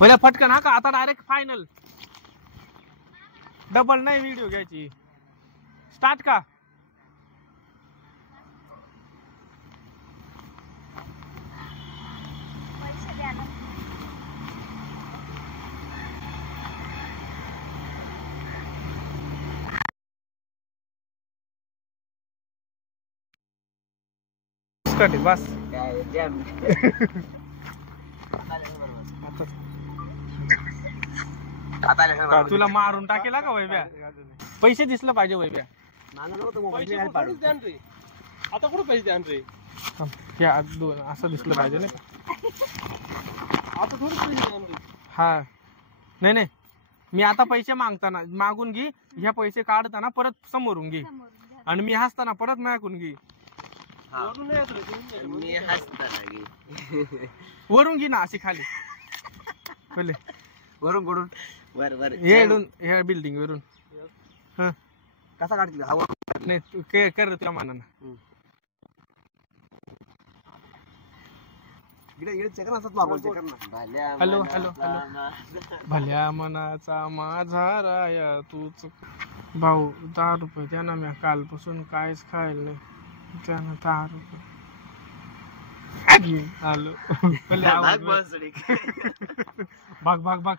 पहिला फटकन हा का आता डायरेक्ट फायनल डबल नाही व्हिडिओ घ्यायची स्टार्ट का पैसे द्या ना बस तुला मारून टाकेला का वैभ्या पैसे दिसलं पाहिजे वैभ्या आता कुठं पैसे द्या रे असं दिसलं पाहिजे ना आता थोडं पैसे द्या रे हा नाही नाही मी आता पैसे मागताना मागून घे ह्या पैसे काढताना परत समोरून घे आणि मी हसताना परत मागून घे मी हसताना घे वरून घे ना अशी खाली पहिले वरून कडून वर वर ह्या बिल्डिंग वरून हा कसा काढतील हवा नाही तू कर तुला मानानं हॅलो हॅलो हॅलो भल्या मनाचा माझा राया तूच भाऊ 10 रुपये त्यांना मी कालपासून काहीच खायला नाही त्यानं 10 रुपये आलो भाग भाग भाग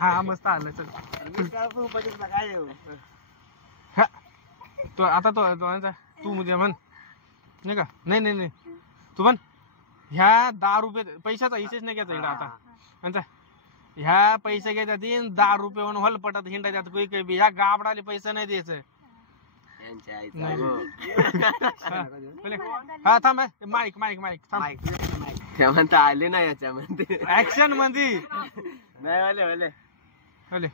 हा मस्त आलं चल तो आता तू म्हणजे म्हण नाही का नाही नाही नाही तू म्हण ह्या 10 रुपये पैशाचा हिशेच नाही घ्यायचा इकडे आता ह्या पैसे घ्यायचा 10 रुपये म्हणून हलपटात हिंडायच्यात काही काही ह्या गाबडाले पैसे नाही द्यायचं हा थांब माईक माईक माईक थांब म्हणता आले ना याच्यामध्ये ऍक्शन मध्ये नाही वाले वाले बोले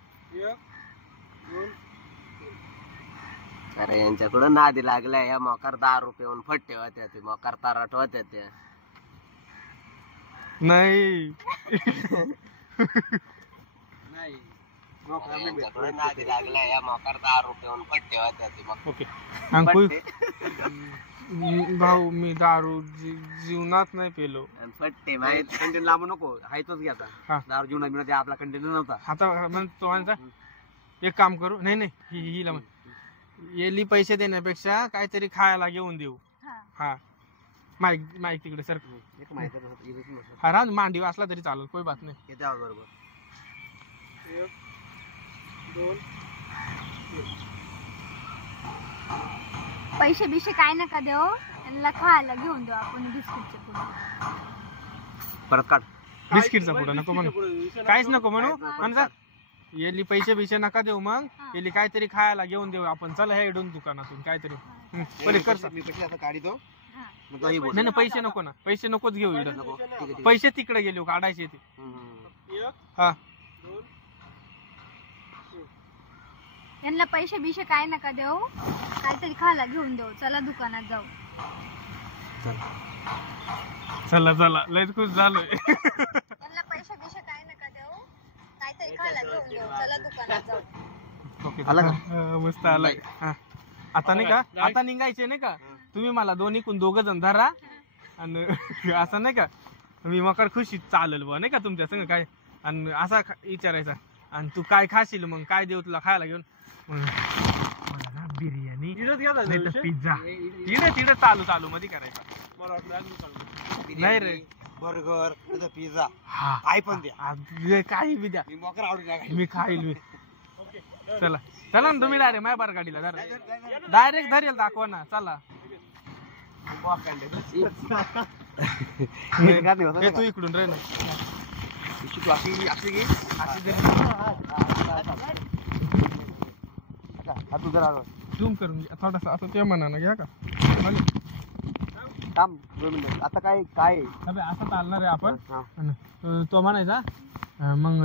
अरे यांच्याकडून नादी लागलाय या मोकार 10 रुपये फट्टे होत्या ते मोकार ताराट होत्या त्या नाही नादी लागलाय या मोकार 10 रुपये फट्टे होत्या ते ओके अंकुल भाऊ मी दारू जीवनात नाही पेलो फट्टे माहित कंटेन लांबू नको हायतोच घ्यायचा दारू जीवनात बिना आपला कंटेन नव्हता आता तो म्हणता एक काम करू नाही नाही हिला येली पैसे देण्यापेक्षा काहीतरी खायला घेऊन देऊ हा माईक माईक तिकडे सर हा राहून मांडी वाचला तरी चालेल कोई बात नाही बरोबर पैसे बिशे काय नका देऊ यांना खायला घेऊन देऊ आपण बिस्किटचे पुढे परत काढ बिस्किटचा पुढे नको म्हणू काहीच नको म्हणू म्हणता येली पैसे बिशे नका देऊ मग येली काहीतरी खायला घेऊन देऊ आपण चला हे इडून दुकानातून काहीतरी पहिले कर काढितो नाही नाही पैसे नको ना पैसे नकोच घेऊ इकडं पैसे तिकडे गेले काढायचे ते हा यांना पैसे बिशे काय नका देऊ काहीतरी खायला घेऊन देऊ चला दुकानात जाऊ चला चला लयच खुश झालोय यांना पैसे बिशे काय नका देऊ काहीतरी खायला घेऊन देऊ चला दुकानात जाऊ मस्त आलाय आता नाही का आता निघायचे नाही का तुम्ही मला दोन्हीकून 2 जण धरा आणि असं नाही का मी मकर खुशीत चालेल बुवा नाही का तुमच्या संग काय आणि असा विचारायचा आणि तू काय खाशील मग काय देऊ तुला खायला घेऊन मला ना बिर्याणी पिझ्झा तिकडे चालू चालू मध्ये करायचा नाही रे बर्गर पिझ्झा हा काय पण द्या काही बी द्या मी खाईल मी चला चला ना तुम्ही डायरेक्ट माझ्या गाडीला डायरेक्ट धरेल दाखवा ना चला तू इकडून रे ना झूम करून घ्या थोडासा आता ते म्हणा ना घ्या का आता काय काय असं चालणार आहे आपण तो म्हणायचा मग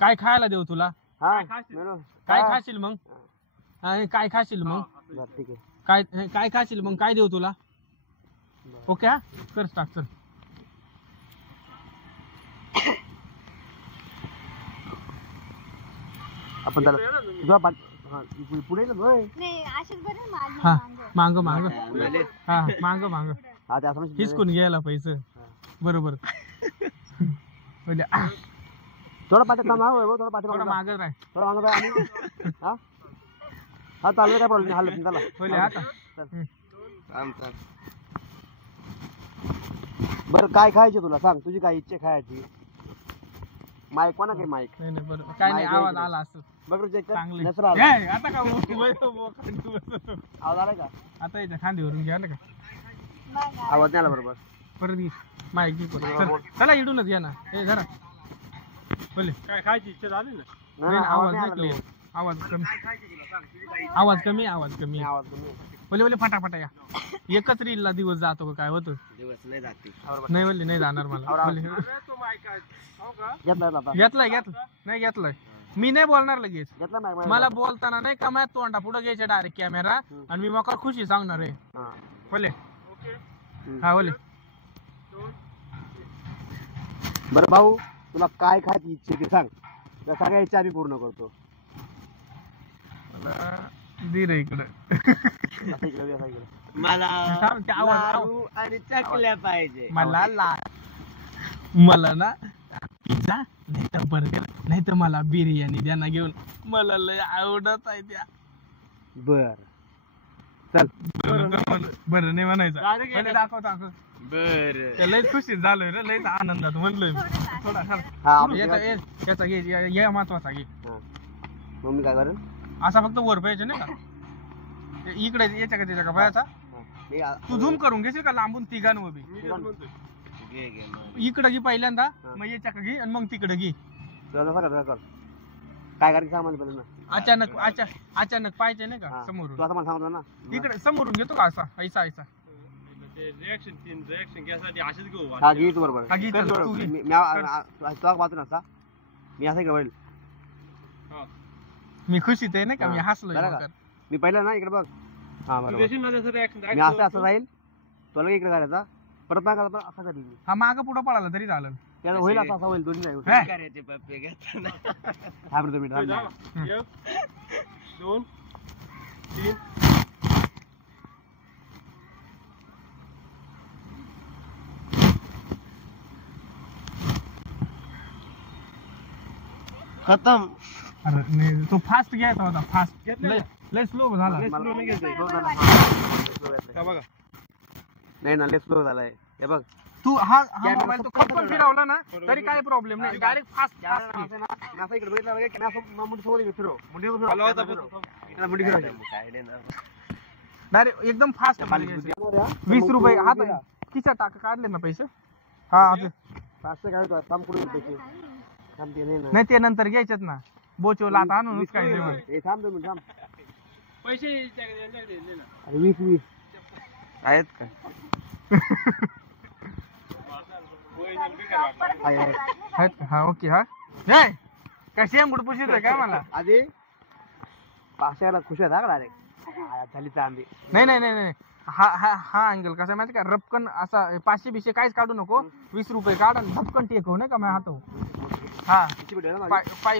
काय खायला देऊ तुला काय खाशील मग काय खाशील मग काय खाशील मग काय देऊ तुला ओके हा कर स्टार्ट चल आपण पुढे हा मांग मांग हा मांग मांग हिसकून घ्यायला पैसे बरोबर थोडा पाठी थांब, थोडा पाठी थोडा मागं राह. थोडा मागं राह आणि हा हा चालेल, काय प्रॉब्लेम हालत नाही, चला पहिले आता बरं काय खायचे तुला सांग, तुझी काय इच्छा खायची? माईक कोणा काही माईक नाही नाही बरं काय नाही, आवाज आला असं बघ चेक कर. चांगले. नसर आला. ए, आता का आवाज आलाय का? आता याच्या खांदीवरून घ्या ना का आवाज नाही आला बरोबर. परत घे माहिती घे परत. चल, चला इडूनच घ्या ना हे जरा बोले. काय खायची इच्छा झाली ना? नाही, नाही, आवाज नाही clear. आवाज कमी आवाज कमी आवाज कमी आवाज कमी. बोले बोले फटाफटा या. एकच रील ला दिवस जातो का काय होतं? दिवस नाही जाते. नाही बोलली नाही जाणार मला. बोलली, तो माईक आहे. हो का? घेतला आता. घेतलाय नाही घेतलाय. मी नाही बोलणार लगेच. घेतला माईक मला बोलताना नाही का माझ्या तोंडा पुढे घ्यायचे डायरेक्ट कॅमेरा आणि मी मका खुशी सांगणार आहे. बोले हा बोले. बरं भाऊ, तुला काय खायची इच्छा ते सांग, त्या सगळ्या इच्छा आम्ही पूर्ण करतो. दे रे इकडं. असं इकडे दे, असं इकडे. थांब, ते आवाज आणि चकल्या पाहिजे. मला मला ना पिझ्झा नाही तर बर्गर नाही तर मला बिर्याणी द्या ना घेऊन. मला लय आवडत आहे त्या. बर चल. बरं नाही म्हणायचं. पहिले दाखव. बर त्या लय खुशीत झालोय रे, लयच आनंदात म्हणलोय मी. थोडा हा याचा घे या महत्वाचा घे. मम्मी काय करेल? असा फक्त वर पाहिजे नाही का इकडे याच्या का त्याच्या का पायाचा. तू झूम करून घेशील का लांबून तिघांवर बी. मी तेच म्हणतोय. इकडे घे पहिल्यांदा, मग याच्या का घे आणि मग तिकडे घे. काय करायचं सांग मला पहिलं ना. अचानक पाहिजे नाही का समोरून. तू आता मला सांगतो ना. इकडे समोरून घेतो का असा ऐसा ते रिएक्शन घ्यायसाठी असेच घेऊ. हा घे तू बरोबर. हा, घे, चल, तू घे. तुला वाचून असता मी असं इकडे वळेल. मी खुशीत आहे नाही का, मी हसलोय बरं का? मग. मी पहिलं ना इकडे बघ. हा तू बरोबर. देशील ना त्याचं reaction? मी असं राहील, तुला इकडे करायचा परत मागा असा करेल मी. हा मागं पुढं पळाला तरी चालेल. त्याला होईल असा होईल, दोन्ही नाही हे? थांब रे, तो जा. मिनिट. 1 2 3 खतम. अरे नाही, तो फास्ट घ्यायचा होता. फास्ट घेतलं ना? लय स्लो झाला. का बघा. नाही ना, लय स्लो झालाय. हे बघ तू हा कॅमेरा मोबाईल तो फक्त कप पण फिरवला ना तरी काही प्रॉब्लेम नाही. डायरेक्ट फास्ट असं इकडे बघितलं की नाही, असं मुंडी सोबत इकडे फिरव. मुंडी सोबत हलवा फिरव. होता त्याला मुंडी फिरवायची. डायरेक्ट एकदम फास्ट. 20 रुपये हा ताई. किती टाका काढले ना पैसे. हा आता. फास्ट काय होतं, थांब कुठे पैसे थांबते नाही ना. नाही ते नंतर घ्यायचेत ना. बोचवला आता आणूनच काय जेवण. ए थांब 2 मिनिट थांब. पैसे यांच्याकडे दिले ना. अरे 20 आहेत का? आहे, आहे. आहेत का? हा ओके. हा नाही काय सेम बुड पुशीत काय मला. आधी पाचशेला खुश आहे का डायरेक्ट झाली चांदी. नाही नाही नाही नाही हा हा हा अँगल कसा माहिती का, रपकन असा 500 बिशे काहीच काढू नको. 20 रुपये काढ आणि धपकन टेकव नाही का माझ्या हात. हा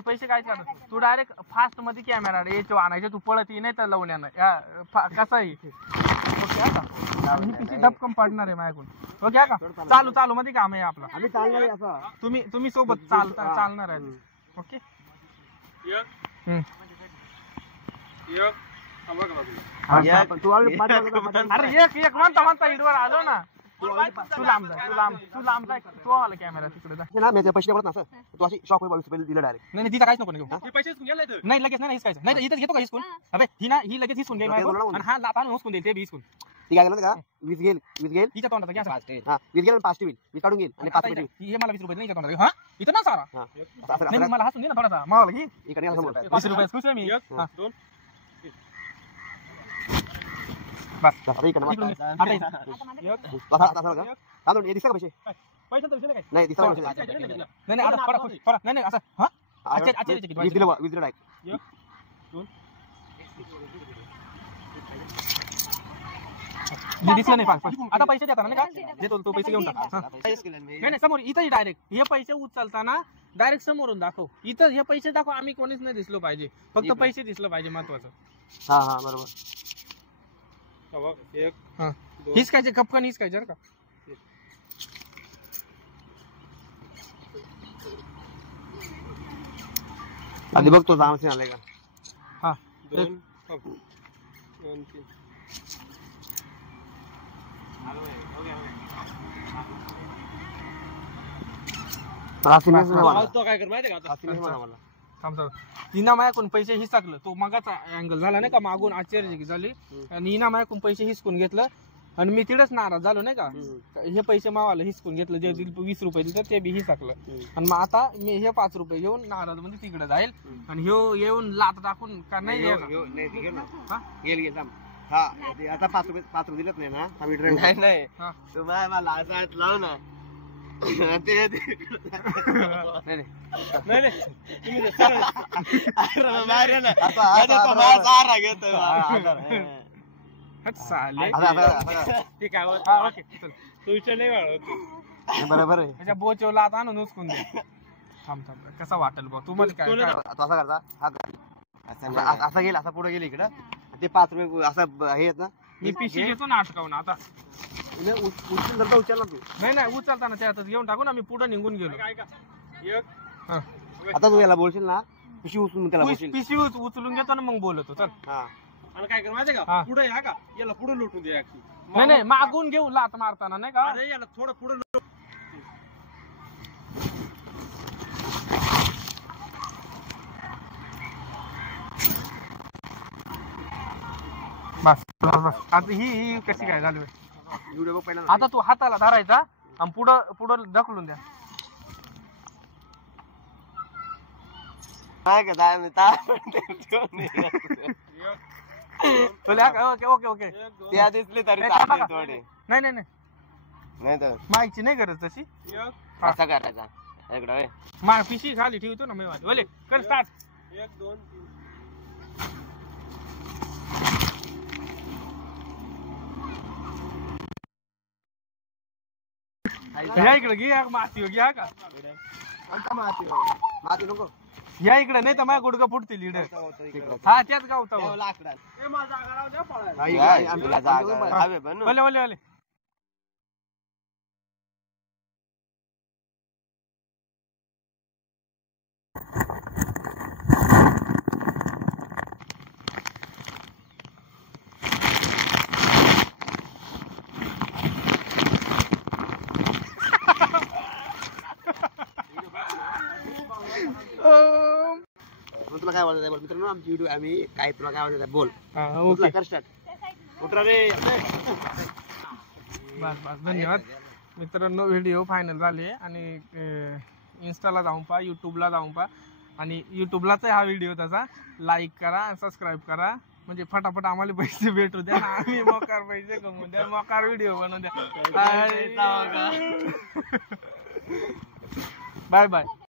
पैसे काय काढ. तू डायरेक्ट फास्ट मध्ये कॅमेरा याच्या आणायचे. तू पळत ये नाही तर लावण्यानं कसा आहे. ओके आता ही पिशी धपकन पडणार आहे माझ्याकडून. ओके का चालू मध्ये काम आहे आपलं. आम्ही चालणार आहे असं. तुम्ही सोबत चालणार आहे. ओके. तू already पाठीमागे अरे एक म्हणता इडवर आलो ना. तू लांब जाय तू आला कॅमेरा तिकडे जा. ना मी पैसे पडत ना असं. तू अशी शॉक 22 रुपये दिलं डायरेक्ट. नाही तिथं काहीच नको घेऊ. हे पैसे घेऊन गेलाय तर. नाही लगेच नाही हिसकायचं. नाही इथं घेतो का हिसकून. अबे ही लगेच हिसकून घे माझ्याकडून आणि हा लातान हुसकून देईल ते बी हिसकून. ती काय करणार का 20 घेईल हिच्या तोंडाचा घ्या. हा 20 घेईल आणि 5 ठेवील. 20 काढून घेईल आणि 5 रुपये ठेवील. हे मला 20 रुपये नाही हिच्या तोंडाचा. हा इथं ना सारा. हा नाही मग मला हसून दे ना थोडासा. मला घे इकडे या समोर. 20 रुपये खुश आहे मी. 1 2 बस आता इकडे इकडून घे. आता इथं. का थांब हे दिसतं का पैसे? पैशाचा विषय नाही काय. नाही दिसतं का पैसे? नाही नाही आता थोडा नाही नाही असं हा आजचे किती 20 दिलं 20 दिलं डायरेक्ट. 1 2 हे दिसलं नाही पाच. आता पैसे देताना नाही का देतो तो पैसे घेऊन टाका. नाही नाही समोर इथं डायरेक्ट हे पैसे उचलताना डायरेक्ट समोरून दाखव. इथं हे पैसे दाखव. आम्ही कोणीच नाही दिसलो पाहिजे. फक्त पैसे दिसलं पाहिजे महत्वाचं. हा हा बरोबर. 1 हा 2 हीच काय कपकन हीच काय जर का. आधी बघतो आमचे आले का. हा दोन दोन तीन मला सिनेमाच नाही आज वाटला. तो काय कर माहिती का सिनेमा नाही वाटला. थांब थांब. हिना मायाकून पैसे हिसकलं, तो मगाचा अँगल झाला नाही का, मागून आश्चर्य झाली. आणि हिना मायाकून पैसे हिसकून घेतलं आणि मी तिथेच नाराज झालो नाही का. हे पैसे मावाला हिसकून घेतलं, जे 20 रुपये दिले ते बी हिसकलं. आणि मग आता मी हे 5 रुपये घेऊन नाराज म्हणजे तिकडे जाईल आणि ह्यो येऊन लात टाकून का नाही येणार? हा? हा ते आता 5 रुपये दिलेत नाही ना आम्ही ट्रेन नाही नाही हा. तू मला हात लाव ना ते नाही नाही. नाही नाही तुम्ही ते सरळ अरे मारे ना आता- माझा तो माझा सहारा घेतोय हट साले. ते काय होत हा, ओके, चल. तू विचार नाही वाढवत बरोबर आहे. त्याच्या बोचेवर लात आणून उचकून दे. थांब थांब. कसा वाटेल बा तुम्हाला काय तुला काय? तो असा करता हा असा गेला, असा पुढे गेला इकडं ते 5 रुपये असं हे आहेत ना. मी पिशी घेतो ना अटकावून आता. उचलून धरता उचलला तू. नाही उचलताना त्यातच घेऊन टाकू ना, मी पुढे निघून गेलो. काय का एक हा. आता तू याला बोलशील ना पिशी उचलून त्याला बोलशील. पिशी उचलून घेतो ना, मग बोलतो. चल. हा आणि काय कर माहिती हा. का पुढे या का याला पुढे लोटून दे नाही मागून घेऊ लात मारताना नाही का. अरे याला थोडं पुढे बस बस बस. आता ही कशी काय झाली? व्हिडिओ बघ पहिला. आता तू हाताला धरायचा आणि पुढं ढकलून द्या. काय का दहा ओके ओके ओके. त्या दिसले तरी नाही, थांबा का? थोडे नाही नाही नाही, नाही तर माईकची नाही गरज तशी. असा करायचा इकडे माय पिशी खाली ठेवतो ना मी वाली. बोले कर स्टार्ट. 1 2 3 या इकडे घे माती घ्या का. माती नको. या इकडे, नाही तर माझ्या गुडघा फुटतील इकडे. हा त्याच गावता बोले बोले बोले. तुला काय वाटत मित्रांनो आमची व्हिडिओ आम्ही काय तुला काय वाटत बोल. ओके कर स्टार्ट. उतरा रे. बस बस धन्यवाद मित्रांनो. व्हिडिओ फायनल झाले आणि इन्स्टाला जाऊन पहा, युट्यूबला जाऊन पहा. आणि युट्यूबलाच हा व्हिडिओ तसा लाईक करा, सबस्क्राईब करा, म्हणजे फटाफट आम्हाला पैसे भेटू द्या. आम्ही मोकार पैसे कमवून द्या, मोकार व्हिडिओ बनवून द्या. Bye bye.